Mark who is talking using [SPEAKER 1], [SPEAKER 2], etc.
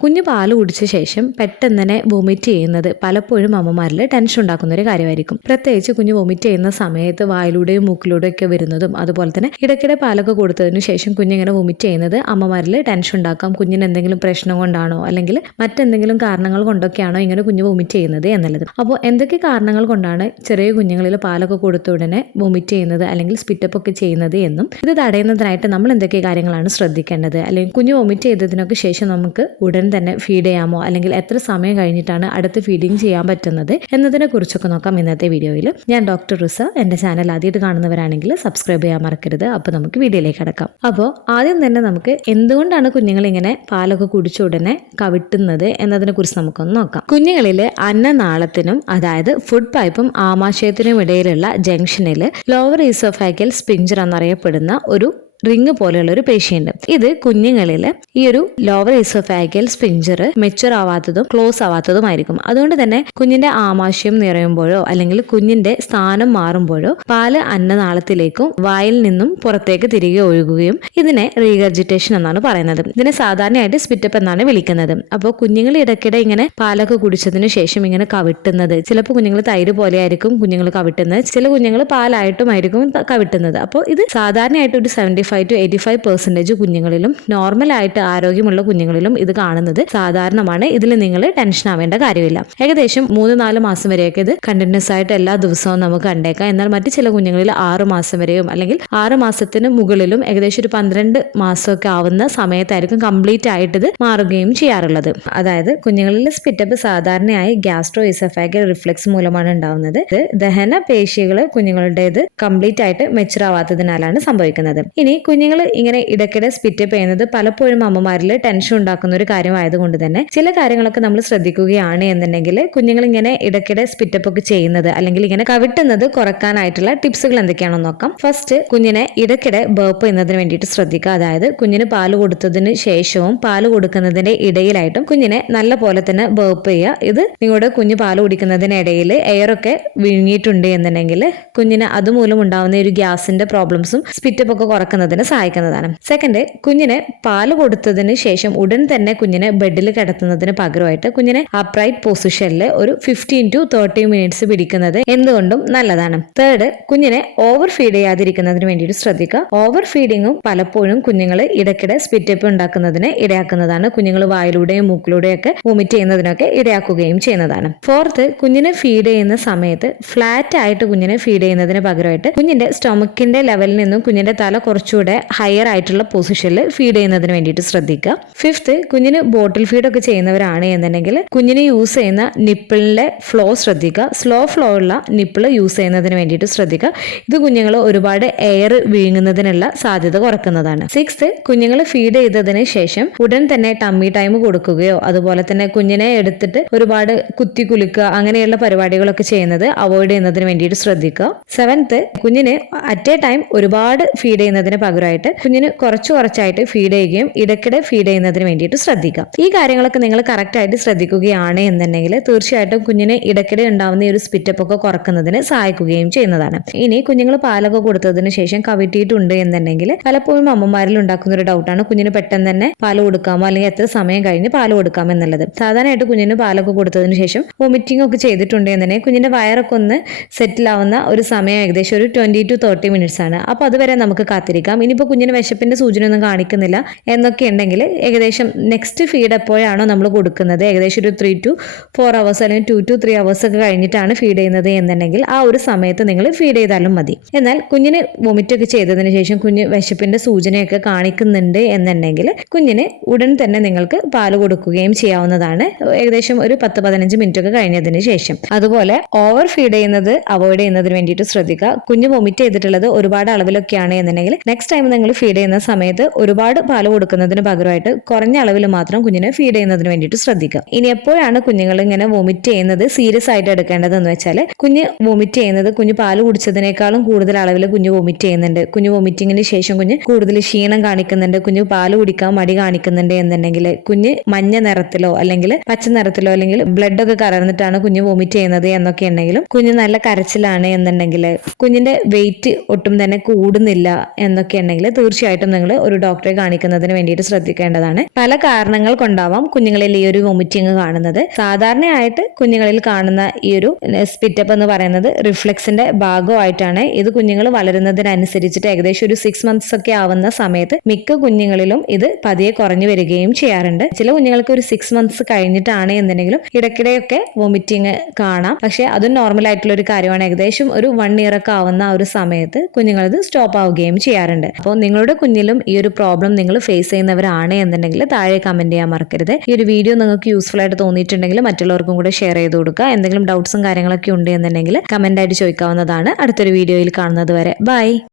[SPEAKER 1] കുഞ്ഞ് പാൽ കുടിച്ച ശേഷം പെട്ടെന്ന് തന്നെ വൊമിറ്റ് ചെയ്യുന്നത് പലപ്പോഴും അമ്മമാരിൽ ടെൻഷൻ ഉണ്ടാക്കുന്ന ഒരു കാര്യമായിരിക്കും. പ്രത്യേകിച്ച് കുഞ്ഞ് വൊമിറ്റ് ചെയ്യുന്ന സമയത്ത് വായിലൂടെയും മൂക്കിലൂടെയും ഒക്കെ വരുന്നതും അതുപോലെ തന്നെ ഇടയ്ക്കിടെ പാലൊക്കെ കൊടുത്തതിന് ശേഷം കുഞ്ഞിങ്ങനെ വൊമിറ്റ് ചെയ്യുന്നത് അമ്മമാരിൽ ടെൻഷൻ ഉണ്ടാക്കാം. കുഞ്ഞിന് എന്തെങ്കിലും പ്രശ്നം കൊണ്ടാണോ അല്ലെങ്കിൽ മറ്റെന്തെങ്കിലും കാരണങ്ങൾ കൊണ്ടൊക്കെയാണോ ഇങ്ങനെ കുഞ്ഞ് വൊമിറ്റ് ചെയ്യുന്നത് എന്നുള്ളത്. അപ്പോൾ എന്തൊക്കെ കാരണങ്ങൾ കൊണ്ടാണ് ചെറിയ കുഞ്ഞുങ്ങളിൽ പാലൊക്കെ കൊടുത്ത ഉടനെ വൊമിറ്റ് ചെയ്യുന്നത് അല്ലെങ്കിൽ സ്പിറ്റപ്പ് ഒക്കെ ചെയ്യുന്നത് എന്നും ഇത് തടയുന്നതിനായിട്ട് നമ്മൾ എന്തൊക്കെ കാര്യങ്ങളാണ് ശ്രദ്ധിക്കേണ്ടത്? അല്ലെങ്കിൽ കുഞ്ഞ് വൊമിറ്റ് ചെയ്തതിനൊക്കെ ശേഷം നമുക്ക് ഉടൻ തന്നെ ഫീഡ് ചെയ്യാമോ? അല്ലെങ്കിൽ എത്ര സമയം കഴിഞ്ഞിട്ടാണ് അടുത്ത ഫീഡിങ് ചെയ്യാൻ പറ്റുന്നത്? എന്നതിനെ കുറിച്ചൊക്കെ നോക്കാം ഇന്നത്തെ വീഡിയോയിൽ ഞാൻ ഡോക്ടർ റിസ. എന്റെ ചാനൽ ആദ്യമായിട്ട് കാണുന്നവരാണെങ്കിൽ സബ്സ്ക്രൈബ് ചെയ്യാൻ മറക്കരുത്. അപ്പോൾ നമുക്ക് വീഡിയോയിലേക്ക് കിടക്കാം. അപ്പോൾ ആദ്യം തന്നെ നമുക്ക് എന്തുകൊണ്ടാണ് കുഞ്ഞുങ്ങൾ ഇങ്ങനെ പാലൊക്കെ കുടിച്ച ഉടനെ കവിട്ടുന്നത് എന്നതിനെ കുറിച്ച് നമുക്കൊന്ന് നോക്കാം. കുഞ്ഞുങ്ങളിൽ അന്നനാളത്തിനും അതായത് ഫുഡ് പൈപ്പും ആമാശയത്തിനും ഇടയിലുള്ള ജംഗ്ഷനിൽ ലോവർ ഈസോഫാക്കൽ സ്പിഞ്ചർ എന്നറിയപ്പെടുന്ന ഒരു റിങ് പോലെയുള്ള ഒരു പേശിയുണ്ട് ഇത് കുഞ്ഞുങ്ങളിൽ ഈ ഒരു ലോവർ ഈസോഫാഗൽ സ്പിഞ്ചർ മെച്ചുർ ആവാത്തതും ക്ലോസ് ആവാത്തതുമായിരിക്കും. അതുകൊണ്ട് തന്നെ കുഞ്ഞിന്റെ ആമാശയം നിറയുമ്പോഴോ അല്ലെങ്കിൽ കുഞ്ഞിന്റെ സ്ഥാനം മാറുമ്പോഴോ പാൽ അന്നനാളത്തിലേക്കും വായിൽ നിന്നും പുറത്തേക്ക് തിരികെ ഒഴുകുകയും ഇതിനെ റീഗർജിറ്റേഷൻ എന്നാണ് പറയുന്നത്. ഇതിനെ സാധാരണയായിട്ട് സ്പിറ്റപ്പ് എന്നാണ് വിളിക്കുന്നത്. അപ്പോൾ കുഞ്ഞുങ്ങൾ ഇടയ്ക്കിടെ ഇങ്ങനെ പാലൊക്കെ കുടിച്ചതിന് ശേഷം ഇങ്ങനെ കവിട്ടുന്നത് ചിലപ്പോൾ കുഞ്ഞുങ്ങൾ തൈര് പോലെ ആയിരിക്കും കുഞ്ഞുങ്ങൾ കവിട്ടുന്നത് ചില കുഞ്ഞുങ്ങൾ പാലായിട്ടുമായിരിക്കും കവിട്ടുന്നത്. അപ്പോൾ ഇത് സാധാരണയായിട്ട് ഒരു seventy five to eighty five percentage കുഞ്ഞുങ്ങളിലും നോർമലായിട്ട് ആരോഗ്യമുള്ള കുഞ്ഞുങ്ങളിലും ഇത് കാണുന്നത് സാധാരണമാണ്. ഇതിൽ നിങ്ങൾ ടെൻഷൻ ആവേണ്ട കാര്യമില്ല. ഏകദേശം മൂന്ന് നാല് മാസം വരെയൊക്കെ ഇത് കണ്ടിന്യൂസ് ആയിട്ട് എല്ലാ ദിവസവും നമുക്ക് കണ്ടേക്കാം. എന്നാൽ മറ്റു ചില കുഞ്ഞുങ്ങളിൽ ആറ് മാസം വരെയും അല്ലെങ്കിൽ ആറ് മാസത്തിന് മുകളിലും ഏകദേശം ഒരു പന്ത്രണ്ട് മാസമൊക്കെ ആവുന്ന സമയത്തായിരിക്കും കംപ്ലീറ്റ് ആയിട്ട് ഇത് മാറുകയും ചെയ്യാറുള്ളത്. അതായത് കുഞ്ഞുങ്ങളിൽ സ്പിറ്റപ്പ് സാധാരണയായി ഗ്യാസ്ട്രോ ഇസഫാഗൽ റിഫ്ലക്സ് മൂലമാണ് ഉണ്ടാവുന്നത്. ദഹന പേശികൾ കുഞ്ഞുങ്ങളുടേത് കംപ്ലീറ്റ് ആയിട്ട് മെച്ചുർ ആവാത്തതിനാലാണ് സംഭവിക്കുന്നത്. ഇനി കുഞ്ഞുങ്ങൾ ഇങ്ങനെ ഇടയ്ക്കിടെ സ്പിറ്റപ്പ് ചെയ്യുന്നത് പലപ്പോഴും അമ്മമാരിൽ ടെൻഷൻ ഉണ്ടാക്കുന്ന ഒരു കാര്യമായതുകൊണ്ട് തന്നെ ചില കാര്യങ്ങളൊക്കെ നമ്മൾ ശ്രദ്ധിക്കുകയാണ് എന്നുണ്ടെങ്കിൽ കുഞ്ഞുങ്ങൾ ഇങ്ങനെ ഇടയ്ക്കിടെ സ്പിറ്റപ്പ് ഒക്കെ ചെയ്യുന്നത് അല്ലെങ്കിൽ ഇങ്ങനെ കവിട്ടുന്നത് കുറക്കാനായിട്ടുള്ള ടിപ്സുകൾ എന്തൊക്കെയാണെന്ന് നോക്കാം. ഫസ്റ്റ് കുഞ്ഞിനെ ഇടയ്ക്കിടെ ബേപ്പ് ചെയ്യുന്നതിന് വേണ്ടിയിട്ട് ശ്രദ്ധിക്കുക. അതായത് കുഞ്ഞിന് പാൽ കൊടുത്തതിന് ശേഷവും പാൽ കൊടുക്കുന്നതിന്റെ ഇടയിലായിട്ടും കുഞ്ഞിനെ നല്ല പോലെ തന്നെ ബേപ്പ് ചെയ്യുക. ഇത് നിങ്ങളുടെ കുഞ്ഞ് പാൽ കുടിക്കുന്നതിനിടയിൽ എയറൊക്കെ വിഴുങ്ങിയിട്ടുണ്ട് എന്നുണ്ടെങ്കിൽ കുഞ്ഞിന് അതുമൂലം ഉണ്ടാവുന്ന ഒരു ഗ്യാസിന്റെ പ്രോബ്ലംസും സ്പിറ്റപ്പ് ഒക്കെ കുറക്കുന്നതിന് സഹായിക്കുന്നതാണ്. സെക്കൻഡ് കുഞ്ഞിന് പാൽ കൊടുത്തതിന് ശേഷം ഉടൻ തന്നെ കുഞ്ഞിനെ ബെഡിൽ കിടത്തുന്നതിന് പകരമായിട്ട് കുഞ്ഞിനെ അപ്രൈറ്റ് പൊസിഷനിൽ ഒരു ഫിഫ്റ്റീൻ ടു തേർട്ടി മിനിറ്റ്സ് പിടിക്കുന്നത് എന്തുകൊണ്ടും നല്ലതാണ്. തേർഡ് കുഞ്ഞിനെ ഓവർ ഫീഡ് ചെയ്യാതിരിക്കുന്നതിന് വേണ്ടിയിട്ട് ശ്രദ്ധിക്കുക. ഓവർ ഫീഡിങ്ങും പലപ്പോഴും കുഞ്ഞുങ്ങൾ ഇടയ്ക്കിടെ സ്പിറ്റപ്പ് ഉണ്ടാക്കുന്നതിന് ഇടയാക്കുന്നതാണ്. കുഞ്ഞുങ്ങൾ വായിലൂടെയും മൂക്കിലൂടെയും ഒക്കെ വൊമിറ്റ് ചെയ്യുന്നതിനൊക്കെ ഇടയാക്കുകയും ചെയ്യുന്നതാണ്. ഫോർത്ത് കുഞ്ഞിനെ ഫീഡ് ചെയ്യുന്ന സമയത്ത് ഫ്ലാറ്റ് ആയിട്ട് കുഞ്ഞിനെ ഫീഡ് ചെയ്യുന്നതിന് പകരമായിട്ട് കുഞ്ഞിന്റെ സ്റ്റൊമക്കിന്റെ ലെവലിൽ നിന്നും കുഞ്ഞിന്റെ തല കുറച്ചുകൂടെ ഹയർ ആയിട്ടുള്ള പൊസിഷനിൽ ഫീഡ് ചെയ്യുന്നതിന് വേണ്ടിയിട്ട് ശ്രദ്ധിക്കുക. ഫിഫ്ത്ത് കുഞ്ഞിന് ബോട്ടിൽ ഫീഡ് ഒക്കെ ചെയ്യുന്നവരാണ് എന്നുണ്ടെങ്കിൽ കുഞ്ഞിന് യൂസ് ചെയ്യുന്ന നിപ്പിളിന്റെ ഫ്ലോ ശ്രദ്ധിക്കുക. സ്ലോ ഫ്ലോ ഉള്ള നിപ്പിൾ യൂസ് ചെയ്യുന്നതിന് വേണ്ടിയിട്ട് ശ്രദ്ധിക്കുക. ഇത് കുഞ്ഞുങ്ങൾ ഒരുപാട് എയർ വീങ്ങുന്നതിനുള്ള സാധ്യത കുറക്കുന്നതാണ്. സിക്സ്ത് കുഞ്ഞുങ്ങൾ ഫീഡ് ചെയ്തതിന് ശേഷം ഉടൻ തന്നെ ടമ്മി ടൈം കൊടുക്കുകയോ അതുപോലെ തന്നെ കുഞ്ഞിനെ എടുത്തിട്ട് ഒരുപാട് കുത്തി കുലുക്കുക അങ്ങനെയുള്ള പരിപാടികളൊക്കെ ചെയ്യുന്നത് അവോയ്ഡ് ചെയ്യുന്നതിന് വേണ്ടിയിട്ട് ശ്രദ്ധിക്കുക. സെവൻത്ത് കുഞ്ഞിന് അറ്റ് എ ടൈം ഒരുപാട് ഫീഡ് ചെയ്യുന്നതിന് പകരമായിട്ട് കുഞ്ഞിന് കുറച്ച് കുറച്ചായിട്ട് ഫീഡ് ചെയ്യുകയും ഇടയ്ക്കിടെ ഫീഡ് ചെയ്യുന്നതിന് വേണ്ടിയിട്ട് ശ്രദ്ധിക്കാം. ഈ കാര്യങ്ങളൊക്കെ നിങ്ങൾ കറക്റ്റ് ആയിട്ട് ശ്രദ്ധിക്കുകയാണ് എന്നുണ്ടെങ്കിൽ തീർച്ചയായിട്ടും കുഞ്ഞിന് ഇടയ്ക്കിടെ ഉണ്ടാവുന്ന ഈ ഒരു സ്പിറ്റപ്പ് ഒക്കെ കുറക്കുന്നതിന് സഹായിക്കുകയും ചെയ്യുന്നതാണ്. ഇനി കുഞ്ഞുങ്ങൾ പാലൊക്കെ കൊടുത്തതിന് ശേഷം കവിട്ടിയിട്ടുണ്ട് എന്നുണ്ടെങ്കിൽ പലപ്പോഴും അമ്മമാരിൽ ഉണ്ടാക്കുന്ന ഒരു ഡൗട്ടാണ് കുഞ്ഞിന് പെട്ടെന്ന് തന്നെ പാൽ കൊടുക്കാമോ? അല്ലെങ്കിൽ എത്ര സമയം കഴിഞ്ഞ് പാൽ കൊടുക്കാം എന്നുള്ളത്. സാധാരണയായിട്ട് കുഞ്ഞിന് പാലൊക്കെ കൊടുത്തതിന് ശേഷം വൊമിറ്റിംഗ് ഒക്കെ ചെയ്തിട്ടുണ്ട് എന്നുണ്ടെങ്കിൽ കുഞ്ഞിന്റെ വയറൊക്കെ ഒന്ന് സെറ്റിൽ ആവുന്ന ഒരു സമയം ഏകദേശം ഒരു ട്വന്റി ടു തേർട്ടി മിനിറ്റ്സ് ആണ്. അപ്പോൾ അതുവരെ നമുക്ക് കാത്തിരിക്കാം. ഇനിയിപ്പോൾ കുഞ്ഞിന് വിശപ്പിന്റെ സൂചന ഒന്നും കാണിക്കുന്നില്ല. എന്നൊക്കെ ഉണ്ടെങ്കിൽ ഏകദേശം നെക്സ്റ്റ് ഫീഡ് എപ്പോഴാണോ നമ്മൾ കൊടുക്കുന്നത്? ഏകദേശം ഒരു ത്രീ ടു ഫോർ അവേഴ്സ് അല്ലെങ്കിൽ ടു ടു ത്രീ അവേഴ്സ് ഒക്കെ കഴിഞ്ഞിട്ടാണ് ഫീഡ് ചെയ്യുന്നത് എന്നുണ്ടെങ്കിൽ ആ ഒരു സമയത്ത് നിങ്ങൾ ഫീഡ് ചെയ്താലും മതി. എന്നാൽ കുഞ്ഞിന് വൊമിറ്റ് ഒക്കെ ചെയ്തതിന് ശേഷം കുഞ്ഞ് വിശപ്പിന്റെ സൂചനയൊക്കെ കാണിക്കുന്നുണ്ട് എന്നുണ്ടെങ്കിൽ കുഞ്ഞിന് ഉടൻ തന്നെ നിങ്ങൾക്ക് പാൽ കൊടുക്കുകയും ചെയ്യാവുന്നതാണ്. ഏകദേശം ഒരു പത്ത് പതിനഞ്ച് മിനിറ്റ് ഒക്കെ കഴിഞ്ഞതിന് ശേഷം. അതുപോലെ ഓവർ ഫീഡ് ചെയ്യുന്നത് അവോയ്ഡ് ചെയ്യുന്നതിന് വേണ്ടിയിട്ട് ശ്രദ്ധിക്കുക. കുഞ്ഞ് വൊമിറ്റ് ചെയ്തിട്ടുള്ളത് ഒരുപാട് അളവിലൊക്കെയാണ് എന്നുണ്ടെങ്കിൽ നെക്സ്റ്റ് ടൈം നിങ്ങൾ ഫീഡ് ചെയ്യുന്ന സമയത്ത് ഒരുപാട് പാൽ കൊടുക്കുന്നതിന് പകരമായിട്ട് കുറഞ്ഞ അളവിൽ മാത്രം കുഞ്ഞിനെ ഫീഡ് ചെയ്യുന്നതിന് വേണ്ടിയിട്ട് ശ്രദ്ധിക്കുക. ഇനി എപ്പോഴാണ് കുഞ്ഞുങ്ങൾ ഇങ്ങനെ വോമിറ്റ് ചെയ്യുന്നത് സീരിയസ് ആയിട്ട് എടുക്കേണ്ടതെന്ന് വെച്ചാൽ കുഞ്ഞ് വോമിറ്റ് ചെയ്യുന്നത് കുഞ്ഞ് പാൽ കുടിച്ചതിനേക്കാളും കൂടുതൽ അളവിൽ കുഞ്ഞ് വോമിറ്റ് ചെയ്യുന്നുണ്ട്. കുഞ്ഞ് വോമിറ്റിങ്ങിന് ശേഷം കുഞ്ഞ് കൂടുതൽ ക്ഷീണം കാണിക്കുന്നുണ്ട്. കുഞ്ഞ് പാൽ കുടിക്കാൻ മടി കാണിക്കുന്നുണ്ട് എന്നുണ്ടെങ്കിൽ കുഞ്ഞ് മഞ്ഞ നിറത്തിലോ അല്ലെങ്കിൽ പച്ച നിറത്തിലോ അല്ലെങ്കിൽ ബ്ലഡ് ഒക്കെ കലർന്നിട്ടാണ് കുഞ്ഞ് വോമിറ്റ് ചെയ്യുന്നത് എന്നൊക്കെ ഉണ്ടെങ്കിലും കുഞ്ഞ് നല്ല കരച്ചിലാണ് എന്നുണ്ടെങ്കിൽ കുഞ്ഞിന്റെ വെയിറ്റ് ഒട്ടും തന്നെ കൂടുന്നില്ല എന്നൊക്കെ കാര്യങ്ങളൊക്കെ ഉണ്ടെങ്കിൽ തീർച്ചയായിട്ടും നിങ്ങൾ ഒരു ഡോക്ടറെ കാണിക്കുന്നതിന് വേണ്ടിയിട്ട് ശ്രദ്ധിക്കേണ്ടതാണ്. പല കാരണങ്ങൾ കൊണ്ടാവാം കുഞ്ഞുങ്ങളിൽ ഈ ഒരു വൊമിറ്റിംഗ് കാണുന്നത്. സാധാരണയായിട്ട് കുഞ്ഞുങ്ങളിൽ കാണുന്ന ഈ ഒരു സ്പിറ്റപ്പ് എന്ന് പറയുന്നത് റിഫ്ലക്സിന്റെ ഭാഗമായിട്ടാണ്. ഇത് കുഞ്ഞുങ്ങൾ വളരുന്നതിനനുസരിച്ചിട്ട് ഏകദേശം ഒരു സിക്സ് മന്ത്സ് ഒക്കെ ആവുന്ന സമയത്ത് മിക്ക കുഞ്ഞുങ്ങളിലും ഇത് പതിയെ കുറഞ്ഞു വരികയും ചെയ്യാറുണ്ട്. ചില കുഞ്ഞുങ്ങൾക്ക് ഒരു സിക്സ് മന്ത്സ് കഴിഞ്ഞിട്ടാണ് എന്നുണ്ടെങ്കിലും ഇടയ്ക്കിടെയൊക്കെ വൊമിറ്റിംഗ് കാണാം. പക്ഷേ അത് നോർമൽ ആയിട്ടുള്ള ഒരു കാര്യമാണ്. ഏകദേശം ഒരു വൺ ഇയർ ഒക്കെ ആവുന്ന ആ ഒരു സമയത്ത് കുഞ്ഞുങ്ങളത് സ്റ്റോപ്പ് ആവുകയും ചെയ്യാറുണ്ട്. അപ്പോൾ നിങ്ങളുടെ കുഞ്ഞിലും ഈ ഒരു പ്രോബ്ലം നിങ്ങൾ ഫേസ് ചെയ്യുന്നവരാണ് എന്നുണ്ടെങ്കിൽ താഴെ കമന്റ് ചെയ്യാൻ മറക്കരുത്. ഈ ഒരു വീഡിയോ നിങ്ങൾക്ക് യൂസ്ഫുൾ ആയിട്ട് തോന്നിയിട്ടുണ്ടെങ്കിൽ മറ്റുള്ളവർക്കും കൂടെ ഷെയർ ചെയ്ത് കൊടുക്കുക. എന്തെങ്കിലും ഡൗട്ട്സും കാര്യങ്ങളൊക്കെ ഉണ്ട് എന്നുണ്ടെങ്കിൽ കമന്റ് ആയിട്ട് ചോദിക്കാവുന്നതാണ്. അടുത്തൊരു വീഡിയോയിൽ കാണുന്നത് വരെ. ബൈ